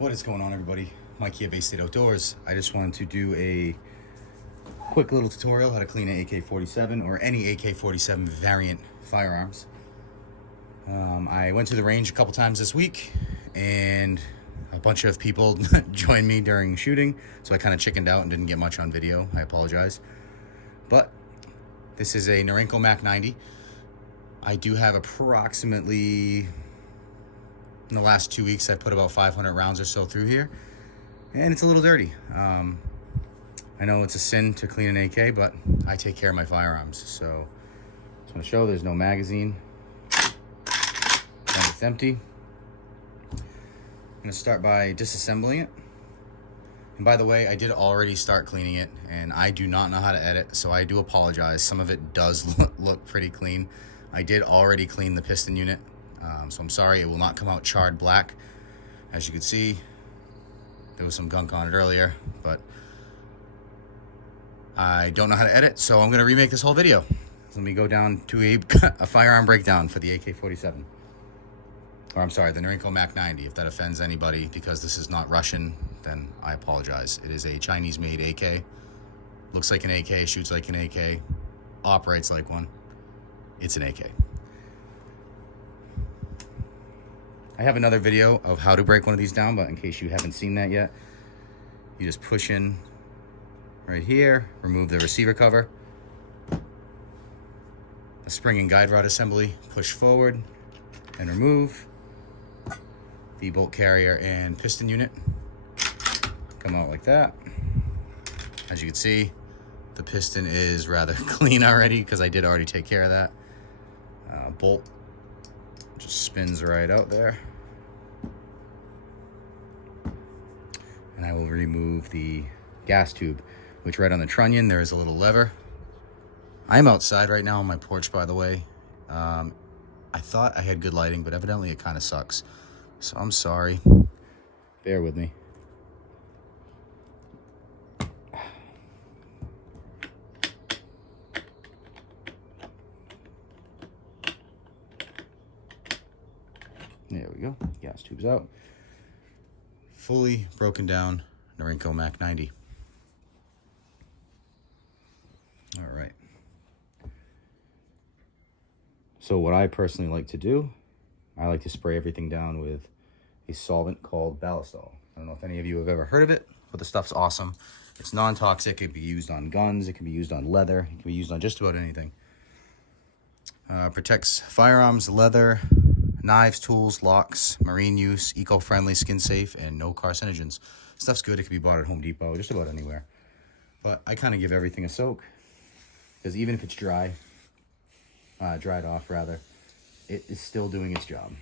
What is going on, everybody? Mike here, Bay State Outdoors. I just wanted to do a quick little tutorial how to clean an AK-47 or any AK-47 variant firearms. I went to the range a couple times this week and a bunch of people joined me during shooting, so I kind of chickened out and didn't get much on video. I apologize. But this is a Norinco Mac 90. I do have approximately, in the last 2 weeks, I've put about 500 rounds or so through here, and it's a little dirty. I know it's a sin to clean an AK, but I take care of my firearms. So I just want to show there's no magazine, and it's empty. I'm going to start by disassembling it. And by the way, I did already start cleaning it, and I do not know how to edit, so I do apologize. Some of it does look pretty clean. I did already clean the piston unit, so I'm sorry it will not come out charred black. As you can see, there was some gunk on it earlier, but I don't know how to edit, so I'm going to remake this whole video. So let me go down to a firearm breakdown for the AK-47. Or I'm sorry, the Norinco Mac 90. If that offends anybody because this is not Russian, then I apologize. It is a Chinese-made AK. Looks like an AK, shoots like an AK, operates like one. It's an AK. I have another video of how to break one of these down, but in case you haven't seen that yet, you just push in right here, remove the receiver cover, the spring and guide rod assembly, push forward and remove. The bolt carrier and piston unit come out like that. As you can see, the piston is rather clean already because I did already take care of that. Bolt just spins right out there. And I will remove the gas tube, which right on the trunnion, there is a little lever. I'm outside right now on my porch, by the way. I thought I had good lighting, but evidently it kind of sucks. So I'm sorry. Bear with me. There we go. Gas tube's out. Fully broken down Norinco Mac 90. All right. So what I personally like to do, I like to spray everything down with a solvent called Ballistol. I don't know if any of you have ever heard of it, but the stuff's awesome. It's non-toxic. It can be used on guns. It can be used on leather. It can be used on just about anything. Protects firearms, leather, knives, tools, locks, marine use, eco-friendly, skin-safe, and no carcinogens. Stuff's good. It can be bought at Home Depot, just about anywhere. But I kind of give everything a soak, because even if it's dried off rather, it is still doing its job.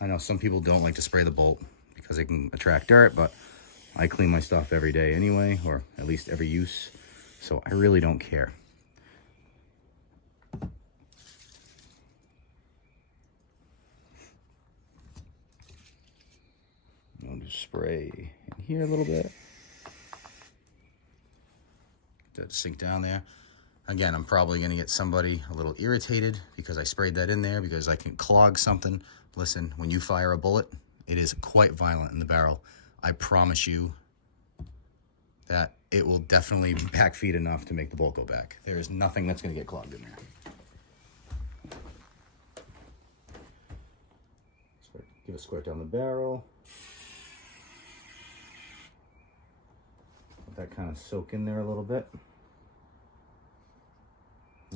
I know some people don't like to spray the bolt because it can attract dirt, but I clean my stuff every day anyway, or at least every use, so I really don't care. I'll just spray in here a little bit. Let it sink down there. Again, I'm probably going to get somebody a little irritated because I sprayed that in there because I can clog something. Listen, when you fire a bullet, it is quite violent in the barrel. I promise you that it will definitely backfeed enough to make the bolt go back. There is nothing that's going to get clogged in there. Give a squirt down the barrel. Let that kind of soak in there a little bit.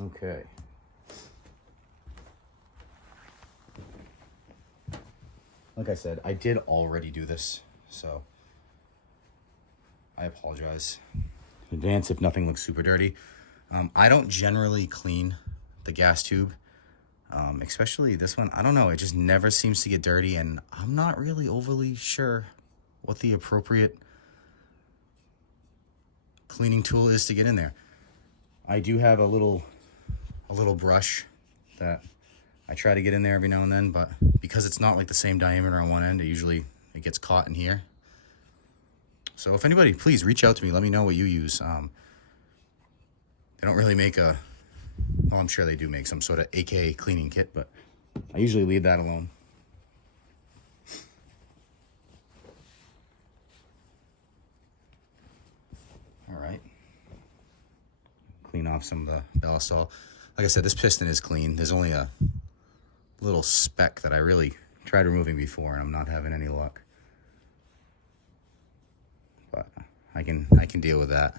Okay. Like I said, I did already do this, so I apologize in advance if nothing looks super dirty. I don't generally clean the gas tube, especially this one. I don't know, it just never seems to get dirty, and I'm not really overly sure what the appropriate cleaning tool is to get in there. I do have a little brush that I try to get in there every now and then, but because it's not like the same diameter on one end, it gets caught in here. So if anybody, please reach out to me. Let me know what you use. They don't really make a Well, I'm sure they do make some sort of AK cleaning kit, but I usually leave that alone. All right. Clean off some of the ballast. Like I said, this piston is clean. There's only a little speck that I really tried removing before, and I'm not having any luck. But I can deal with that.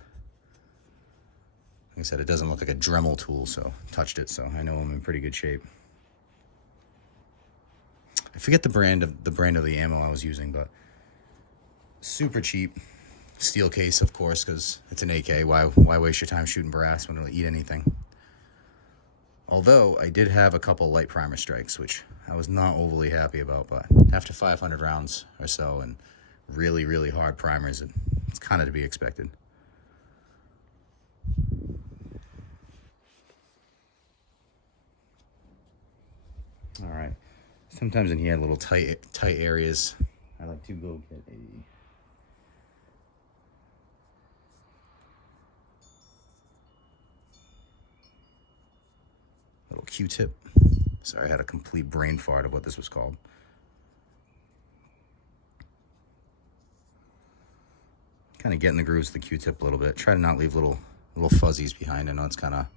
Like I said, it doesn't look like a Dremel tool, so touched it, so I know I'm in pretty good shape. I forget the brand of the ammo I was using, but super cheap. Steel case, of course, because it's an AK. Why waste your time shooting brass when it'll eat anything? Although I did have a couple light primer strikes, which I was not overly happy about, but after 500 rounds or so and really, really hard primers, it's kind of to be expected. All right. Sometimes in here, little tight areas, I like to go get a little Q-tip. Sorry, I had a complete brain fart of what this was called. Kind of get in the grooves of the Q-tip a little bit. Try to not leave little fuzzies behind. I know it's kind of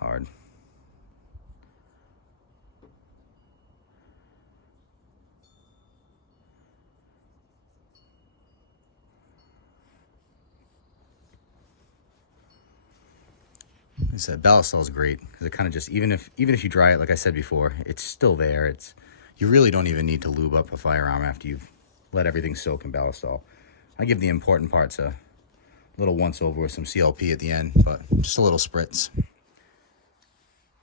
hard. Like I said, ballast is great because it kind of just, even if you dry it, like I said before, it's still there. You really don't even need to lube up a firearm after you've let everything soak in ballast. I give the important parts a little once over with some CLP at the end, but just a little spritz.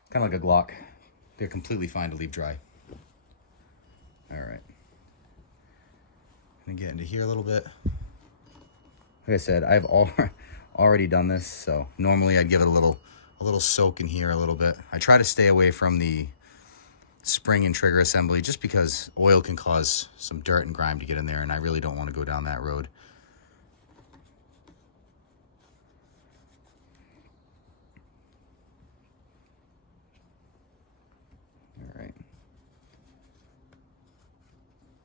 Kind of like a Glock. They're completely fine to leave dry. All right. Gonna get into here a little bit. Like I said, I've already done this, so normally I'd give it a little soak in here a little bit. I try to stay away from the spring and trigger assembly just because oil can cause some dirt and grime to get in there, and I really don't want to go down that road. All right.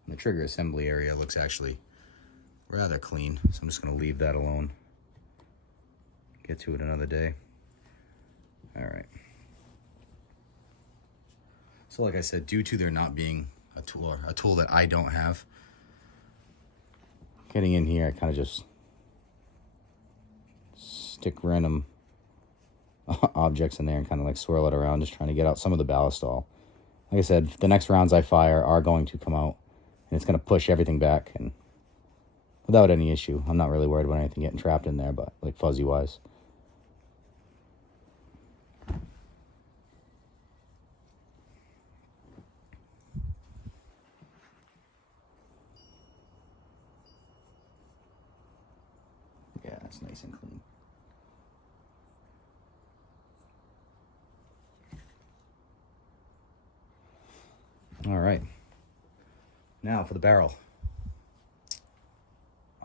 The trigger assembly area looks actually rather clean, so I'm just going to leave that alone. Get to it another day. All right. So like I said, due to there not being a tool that I don't have, getting in here, I kind of just stick random objects in there and kind of like swirl it around, just trying to get out some of the ballastol. Like I said, the next rounds I fire are going to come out, and it's going to push everything back, and without any issue. I'm not really worried about anything getting trapped in there, but like fuzzy wise. Yeah, that's nice and clean. All right. Now for the barrel.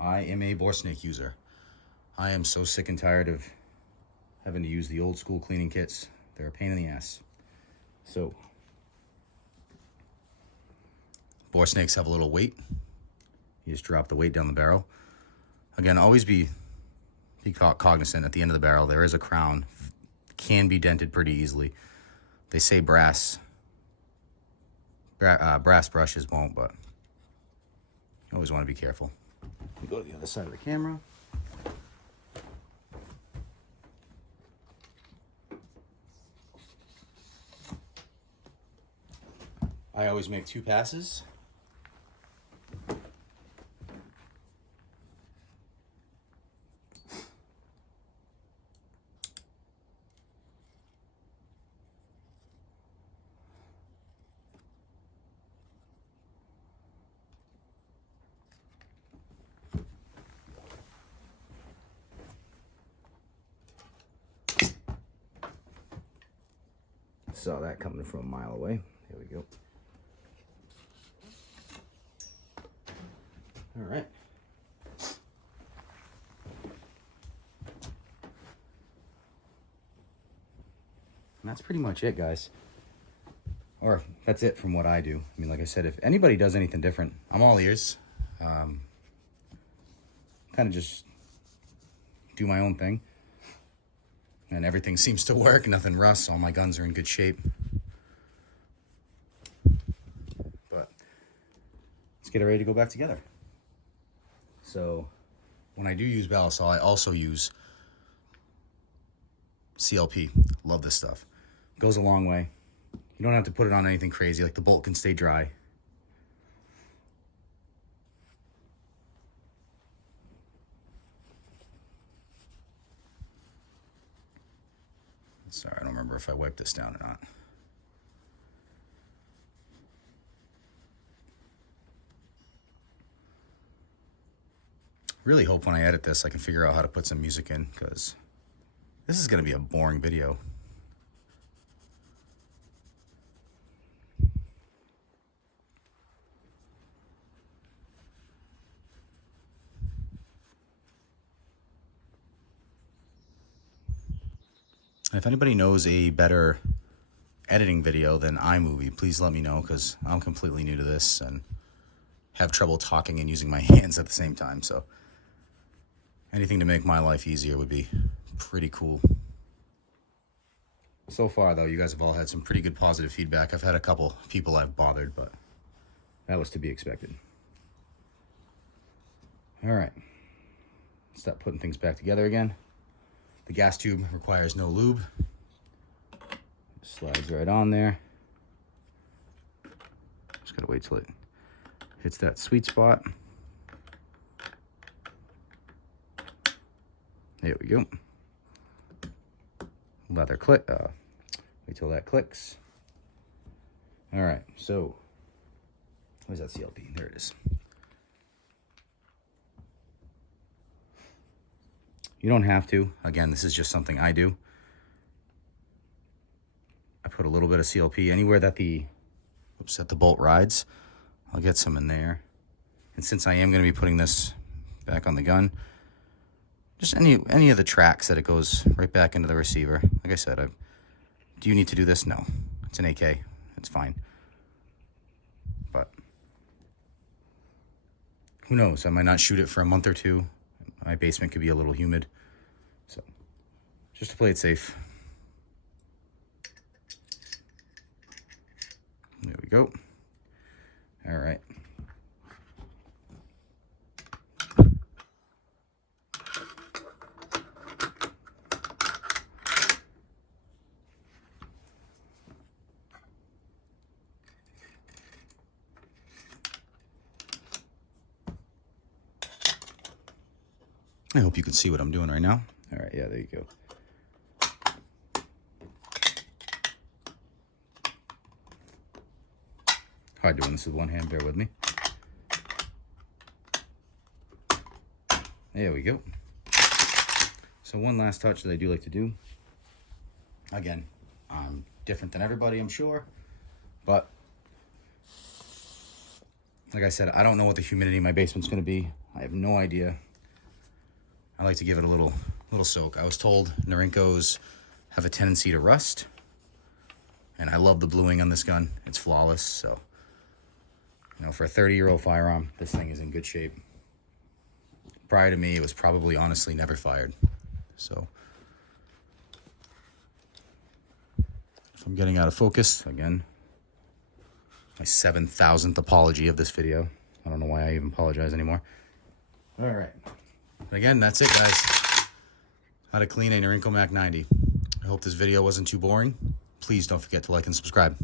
I am a bore snake user. I am so sick and tired of having to use the old school cleaning kits. They're a pain in the ass. So, bore snakes have a little weight. You just drop the weight down the barrel. Again, always be cognizant at the end of the barrel, there is a crown. Can be dented pretty easily. They say brass brushes won't, but you always want to be careful. We go to the other side of the camera. I always make 2 passes. Saw that coming from a mile away. Here we go. All right. And that's pretty much it, guys. Or that's it from what I do. I mean, like I said, if anybody does anything different, I'm all ears. Kind of just do my own thing. And everything seems to work, nothing rusts, all my guns are in good shape. But let's get it ready to go back together. So when I do use Balisol, I also use CLP. Love this stuff. Goes a long way. You don't have to put it on anything crazy, like the bolt can stay dry. Sorry, I don't remember if I wiped this down or not. Really hope when I edit this I can figure out how to put some music in, because this is going to be a boring video. If anybody knows a better editing video than iMovie, please let me know, because I'm completely new to this and have trouble talking and using my hands at the same time. So anything to make my life easier would be pretty cool. So far, though, you guys have all had some pretty good positive feedback. I've had a couple people I've bothered, but that was to be expected. All right. Start putting things back together again. The gas tube requires no lube. Slides right on there. Just gotta wait till it hits that sweet spot. There we go. Leather click. Wait till that clicks. All right, so where's that CLP? There it is. You don't have to. Again, this is just something I do. I put a little bit of CLP anywhere that the bolt rides. I'll get some in there. And since I am going to be putting this back on the gun, just any of the tracks that it goes right back into the receiver. Like I said, do you need to do this? No. It's an AK. It's fine. But who knows? I might not shoot it for a month or two. My basement could be a little humid. So just to play it safe. There we go. All right. I hope you can see what I'm doing right now. All right, yeah, there you go. Hard doing this with one hand, bear with me. There we go. So one last touch that I do like to do. Again, I'm different than everybody, I'm sure. But like I said, I don't know what the humidity in my basement's gonna be. I have no idea. I like to give it a little soak. I was told Norincos have a tendency to rust, and I love the bluing on this gun. It's flawless, so, you know, for a 30-year-old firearm, this thing is in good shape. Prior to me, it was probably honestly never fired. So, if I'm getting out of focus, again, my 7,000th apology of this video. I don't know why I even apologize anymore. All right. Again, that's it, guys. How to clean a Norinco Mac 90. I hope this video wasn't too boring. Please don't forget to like and subscribe.